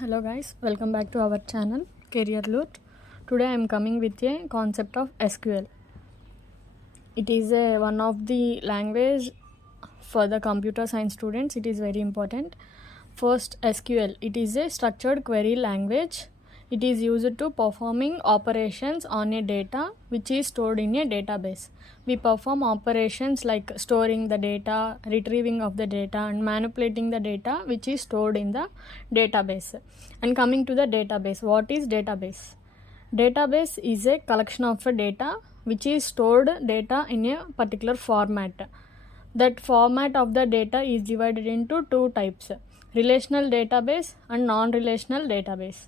Hello guys, welcome back to our channel Career Loot. Today I am coming with a concept of SQL. It is one of the language for the computer science students. It is very important. First, SQL. It is a structured query language. It is used to performing operations on a data which is stored in a database. We perform operations like storing the data, retrieving of the data, and manipulating the data which is stored in the database. And coming to the database, what is database? Database is a collection of data which is stored data in a particular format. That format of the data is divided into two types: relational database and non-relational database.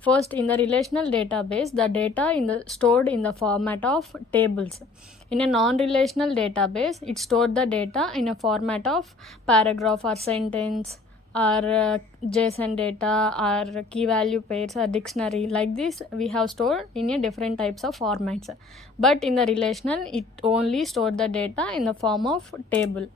First, in the relational database, the data stored in the format of tables. In a non-relational database, it stored the data in a format of paragraph or sentence or JSON data or key value pairs or dictionary. Like this, we have stored in a different types of formats. But in the relational, it only stored the data in the form of table.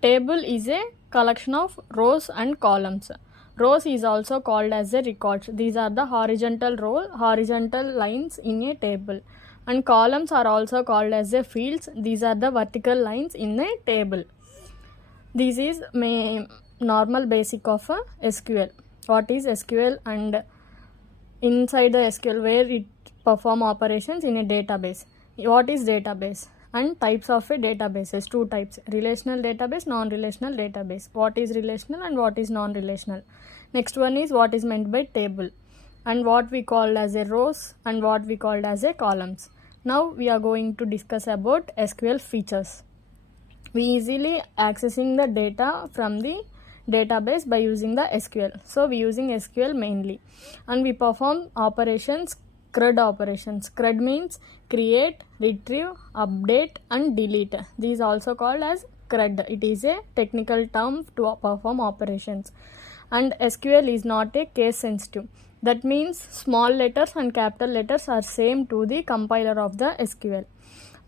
Table is a collection of rows and columns. Rows is also called as a records. These are the horizontal lines in a table. And columns are also called as a fields. These are the vertical lines in a table. This is normal basic of a SQL. What is SQL? And inside the SQL, where it perform operations in a database. What is database? And types of a databases, two types: relational database, non-relational database. What is relational and what is non-relational? Next one is what is meant by table, and what we call as a rows and what we called as a columns. Now we are going to discuss about SQL features. We easily accessing the data from the database by using the SQL. So we using SQL mainly, and we perform operations, CRUD operations. CRUD means create, retrieve, update and delete. These also called as CRUD. It is a technical term to perform operations. And SQL is not a case sensitive. That means small letters and capital letters are same to the compiler of the SQL.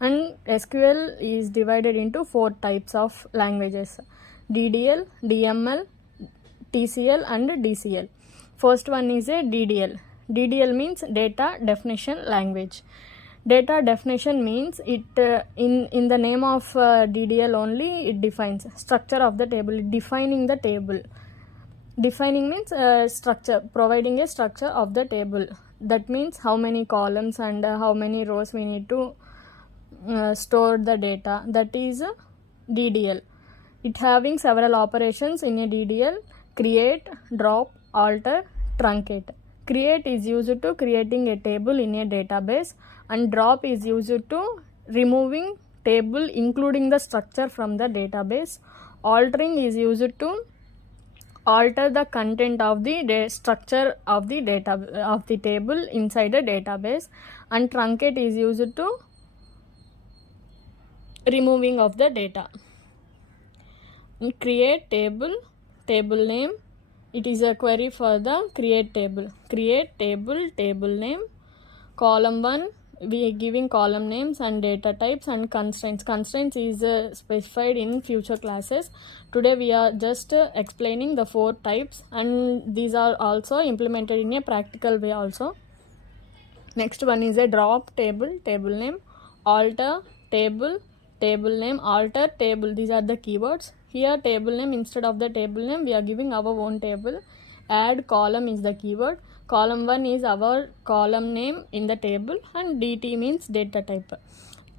And SQL is divided into four types of languages: DDL, DML, TCL and DCL. First one is a DDL. DDL means data definition language. Data definition means it in the name of DDL only it defines structure of the table, defining the table. Defining means structure, providing a structure of the table. That means how many columns and how many rows we need to store the data. That is DDL. It having several operations in a DDL: create, drop, alter, truncate. Create is used to creating a table in a database, and drop is used to removing table including the structure from the database. Altering is used to alter the content of the structure of the data of the table inside the database, and truncate is used to removing of the data. Create table, table name. It is a query for the create table. Create table, table name. Column 1, we are giving column names and data types and constraints. Constraints is specified in future classes. Today we are just explaining the four types, and these are also implemented in a practical way also. Next one is a drop table, table name. Alter table, table name. Alter table, these are the keywords. Here table name, instead of the table name we are giving our own table. Add column is the keyword. Column 1 is our column name in the table, and DT means data type.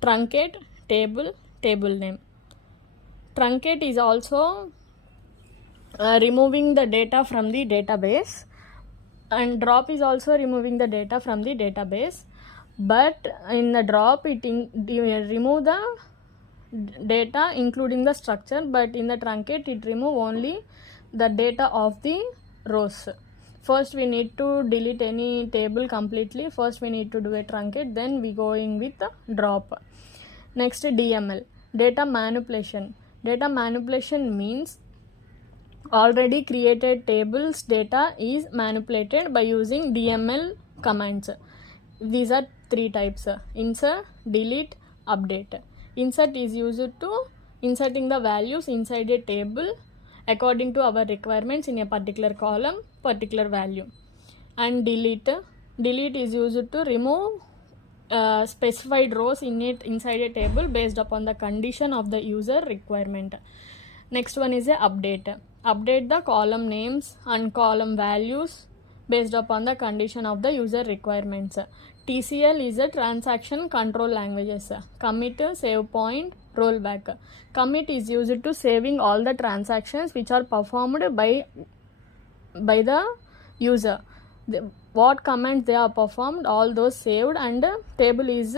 Truncate table, table name. Truncate is also removing the data from the database, and drop is also removing the data from the database. But in the drop it remove the data including the structure, but in the truncate it remove only the data of the rows. First we need to delete any table completely. First we need to do a truncate, then we going with the drop. Next, DML, data manipulation. Data manipulation means already created tables data is manipulated by using DML commands. These are three types: insert, delete, update. Insert is used to inserting the values inside a table, according to our requirements in a particular column, particular value. And delete is used to remove specified rows inside a table based upon the condition of the user requirement. Next one is a update the column names and column values based upon the condition of the user requirements. TCL is a transaction control languages. Commit, save point, rollback. Commit is used to saving all the transactions which are performed by the user. What commands they are performed, all those saved, and table is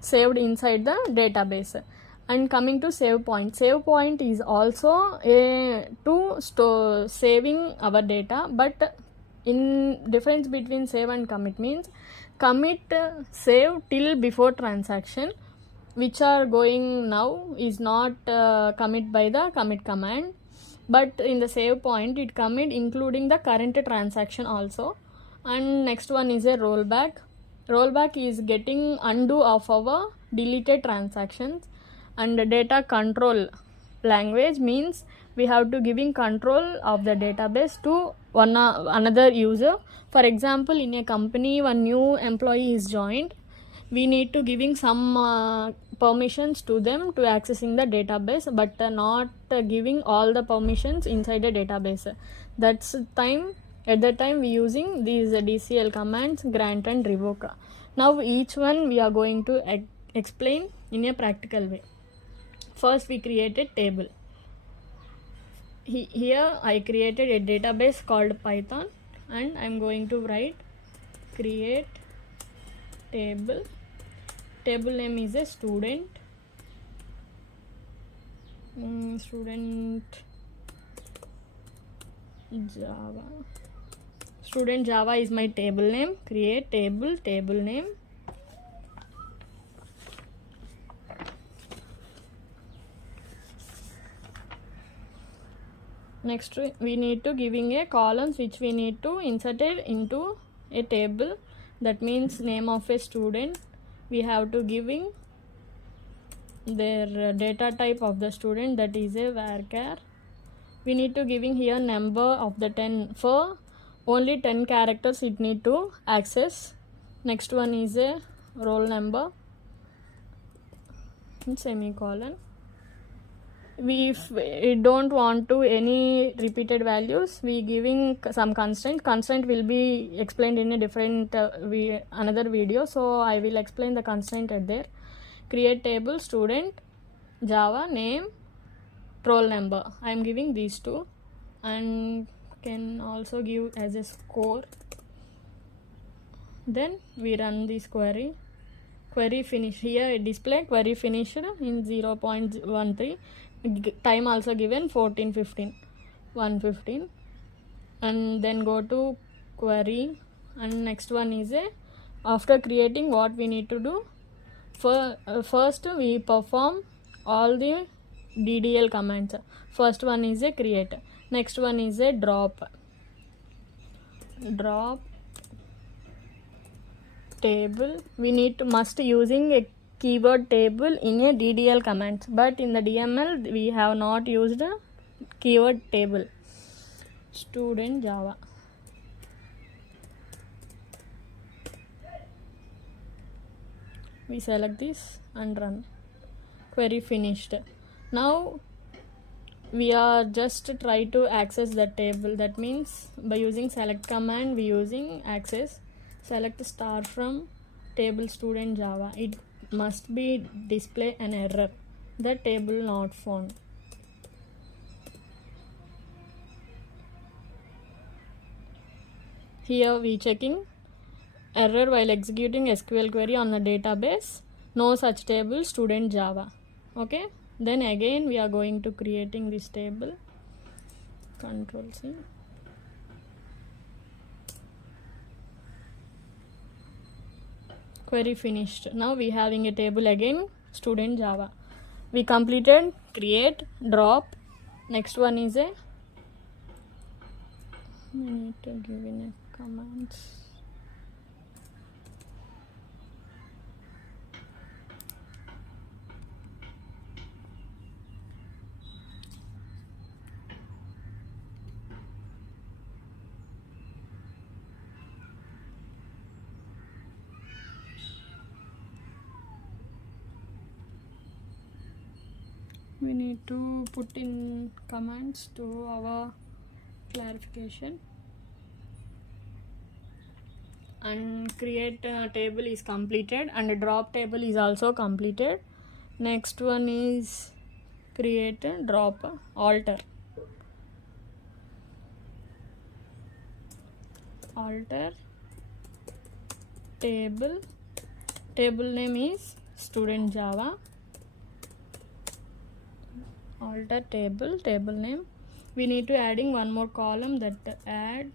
saved inside the database. And coming to save point is also to saving our data, but in difference between save and commit means commit save till before transaction which are going now is not commit by the commit command, but in the save point it commit including the current transaction also. And next one is a rollback is getting undo of our deleted transactions. And data control language means we have to giving control of the database to another user. For example, in a company, one new employee is joined, we need to giving some permissions to them to accessing the database, but not giving all the permissions inside the database. That's time. At that time we using these DCL commands, grant and revoke. Now each one we are going to explain in a practical way. First we created table. Here I created a database called Python, and I am going to write create table. Table name is a student Java. Student Java is my table name. Create table name. Next we need to giving a columns which we need to insert it into a table. That means name of a student. We have to giving their data type of the student, that is a varchar. We need to giving here number of the 10. For only 10 characters it need to access. Next one is a roll number, semicolon. If we don't want to any repeated values, we giving some constraint will be explained in a different another video, so I will explain the constraint at there. Create table student Java name roll number. I am giving these two, and can also give as a score. Then we run this query finished. Here display query finished in 0.13. Time also given 115, and then go to query. And next one is a after creating, what we need to do first we perform all the DDL commands. First one is a create, next one is a drop table. We need to must using a keyword table in a DDL commands, but in the DML we have not used a keyword table. Student Java. We select this and run. Query finished. Now we are just try to access the table. That means by using select command we using access. Select star from table student Java. It must be display an error, the table not found. Here we checking error while executing SQL query on the database, no such table student Java. Okay, then again we are going to creating this table. Control C. Query finished. Now we having a table again, student Java. We completed create, drop. Next one is a we need to give in a commands. we need to put in comments to our clarification. And create a table is completed, and a drop table is also completed. Next one is create a drop alter table name is student Java. Alter table name. We need to adding one more column, that add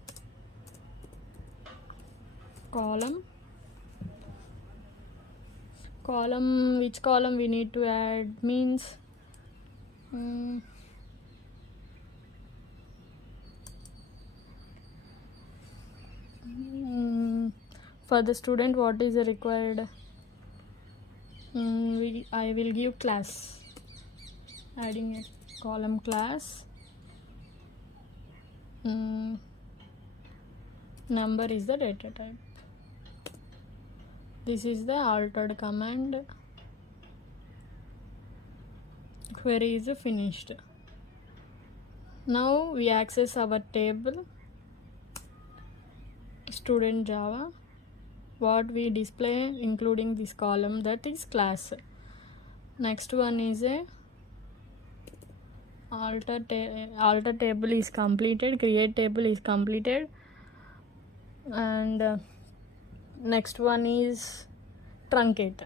column. Which column we need to add means for the student, what is the required? I will give class, adding a column class. Number is the data type. This is the altered command. Query is finished. Now we access our table student Java. What we display including this column, that is class. Next one is a alter table is completed, create table is completed, and next one is truncate.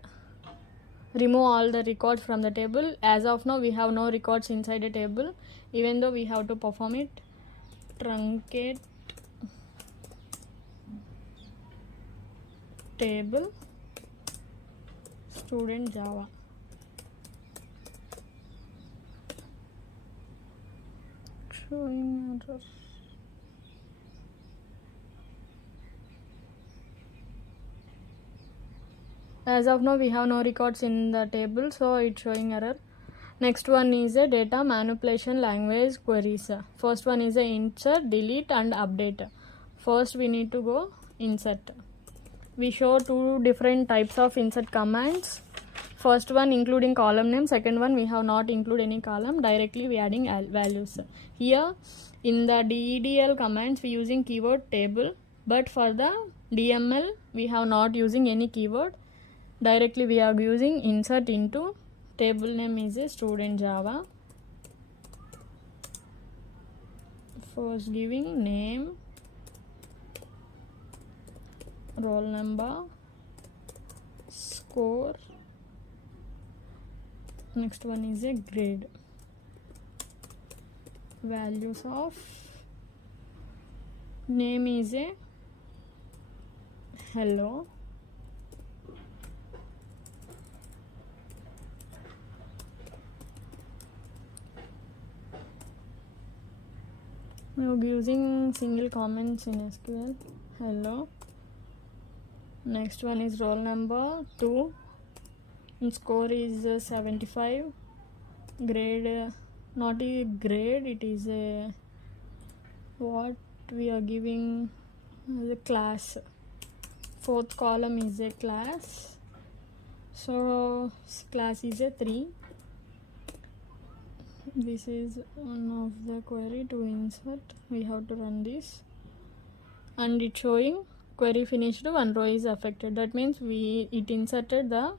Remove all the records from the table. As of now we have no records inside a table, even though we have to perform it. Truncate table student Java. Showing error. As of now we have no records in the table, so it's showing error. Next one is a data manipulation language queries. First one is a insert, delete and update. First we need to go insert. We show two different types of insert commands. First one including column name, second one we have not include any column, directly we adding values. Here in the DEDL commands we using keyword table, but for the DML we have not using any keyword. Directly we are using insert into table name is a student Java. First giving name, roll number, score. Next one is a grade. Values of name is a hello. We are using single comments in SQL. Hello. Next one is roll number 2. And score is 75. Grade, not a grade, it is a what we are giving as a class. Fourth column is a class, so class is a 3. This is one of the query to insert. We have to run this, and it's showing query finished, one row is affected. That means it inserted the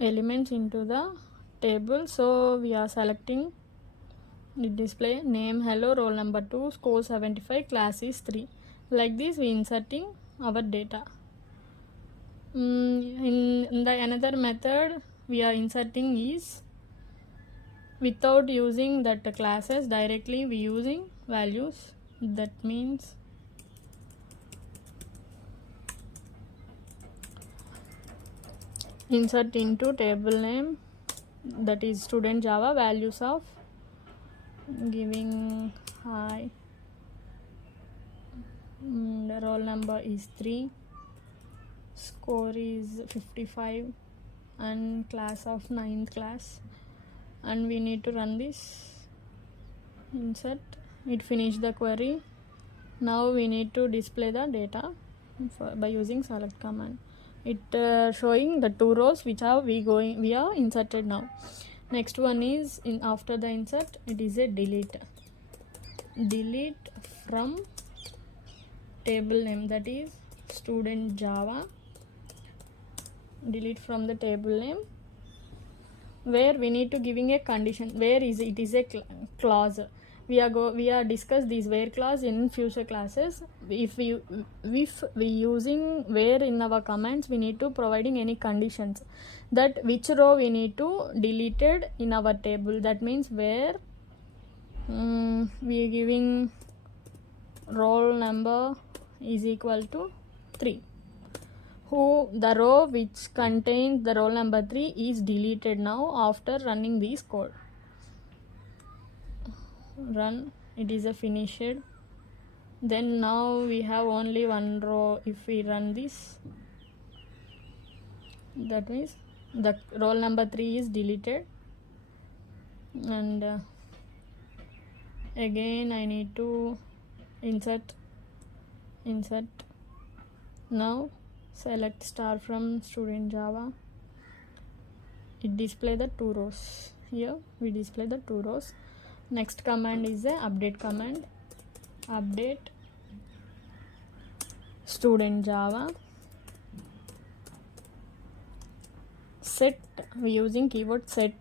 elements into the table. So we are selecting the display name hello, roll number 2, score 75, class is 3. Like this we inserting our data. In the another method we are inserting is without using that classes, directly we using values. That means insert into table name, that is student Java, values of giving hi, the roll number is 3, score is 55, and class of 9th class. And we need to run this. Insert, it finished the query. Now we need to display the data by using select command. It showing the 2 rows which are we are inserted now. Next one is after the insert, it is a delete from table name, that is student Java. Delete from the table name, where we need to giving a condition. Where is it is a clause. We are discuss these where clause in future classes. If we using where in our commands, we need to providing any conditions that which row we need to deleted in our table. That means where we are giving roll number is equal to 3. The row which contains the roll number 3 is deleted now after running this code. Run, it is a finished. Then now we have only one row. If we run this, that means the roll number 3 is deleted. And again I need to insert. Now select star from student Java. It display the 2 rows. Here we display the 2 rows. Next command is the update command. Update student Java. Set, we using keyword set.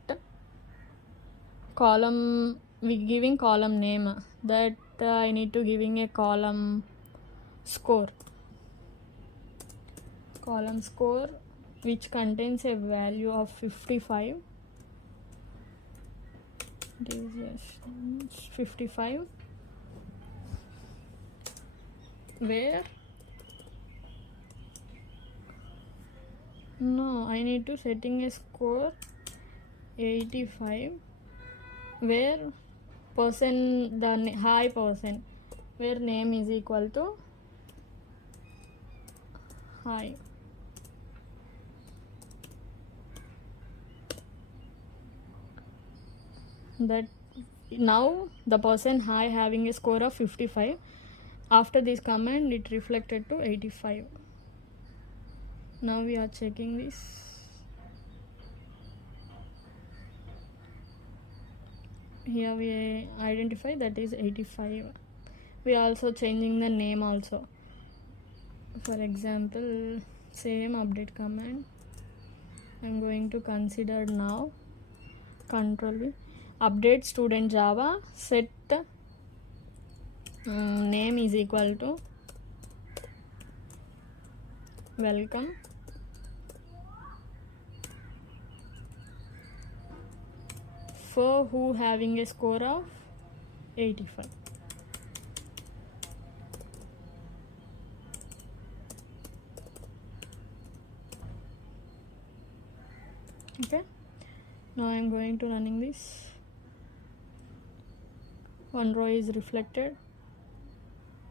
Column, we giving column name, that I need to giving a column score. Column score which contains a value of 55. It is 55. Where no, I need to setting a score 85, where person, the high person, where name is equal to high. That now the person high having a score of 55. After this command, it reflected to 85. Now we are checking this. Here we identify that is 85. We are also changing the name also. For example, same update command. I'm going to consider now. Control V. Update student Java. Set name is equal to welcome. For who having a score of 85. Okay, now I am going to running this. One row is reflected.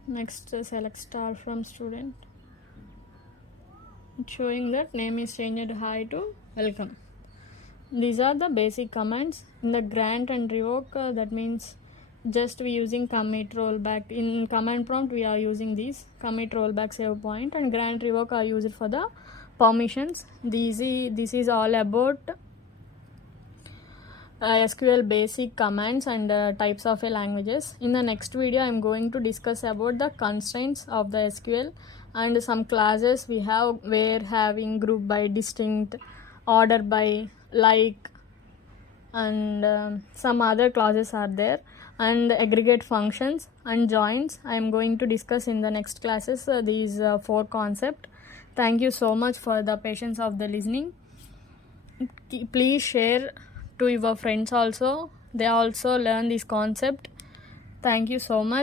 Next, select star from student. It's showing that name is changed high to welcome. These are the basic commands. In the grant and revoke, that means just we using commit rollback. In command prompt we are using these commit rollback save point, and grant revoke are used for the permissions. This is all about SQL basic commands and types of languages. In the next video I am going to discuss about the constraints of the SQL and some classes we have, where having group by, distinct, order by, like, and some other clauses are there, and aggregate functions and joins. I am going to discuss in the next classes these 4 concepts. Thank you so much for the patience of the listening. Please share to your friends also. They also learn this concept. Thank you so much.